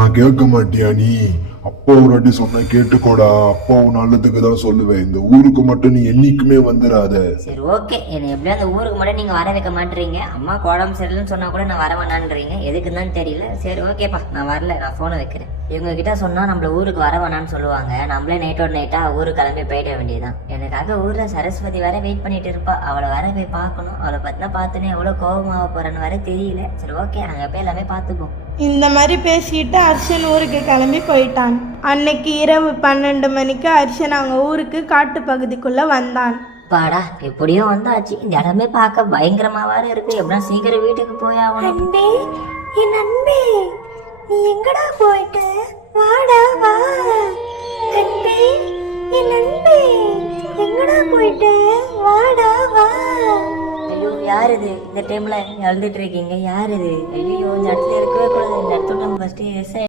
நான் கேட்க மாட்டியா நீ? அப்பா ஒரு வாட்டி சொன்ன கேட்டுக்கோடா. அப்பா உன் நல்லதுக்கு தான் சொல்லுவேன். இந்த ஊருக்கு மட்டும் நீ என்னைக்குமே வந்துடாத சரி ஓகே. என்ன எப்படியும் அந்த ஊருக்கு மட்டும் நீங்க வர வைக்க மாட்டீங்க அம்மா குழம்பு சரியில்லைன்னு சொன்னா கூட நான் வர வேணான்றீங்க. எதுக்குன்னு தெரியல. சரி ஓகேப்பா. நான் வரல. நான் ஃபோனை வைக்கிறேன். இவங்க கிட்ட சொன்னா நம்மள ஊருக்கு வர வேணாம்னு சொல்லுவாங்க. நம்மளே நைட்டோட நைட்டா ஊருக்கு கிளம்பி போயிட வேண்டியதுதான். எனக்காக ஊர்ல சரஸ்வதி வர வெயிட் பண்ணிட்டு இருப்பா. அவளை வர போய் பார்க்கணும். அவளை பத்தினா பார்த்துன்னு எவ்வளவு கோபமாக போறேன்னு வர தெரியல. சரி ஓகே. நாங்க போய் எல்லாமே பார்த்துப்போம். இந்த மாதிரி பேசிட்டு அர்ஷன் ஊருக்கு கிளம்பி போயிட்டான். அன்னைக்கு இரவு பன்னெண்டு மணிக்கு அர்ஷன் அவங்க ஊருக்கு காட்டு பகுதிக்குள்ள வந்தான். பாடா எப்படியோ வந்தாச்சு. இந்த இடமே பார்க்க பயங்கரமாவாரு இருக்கு. எப்படின்னா சீக்கிரம் வீட்டுக்கு போய் ஆகணும்? அன்பே என் அன்பே நீ எங்கடா போயிட்ட? வாடா வா. அன்பே என் அன்பே எங்கடா போயிட்ட? வாடா வா. ஐயோ யார் இது? இந்த டைம்ல எழுதிட்டு இருக்கீங்க. யார் இது? ஐயோ இந்த இடத்துல இருக்கவே கூடாது. இந்த இடத்துல நம்ம ஃபர்ஸ்ட் எஸ்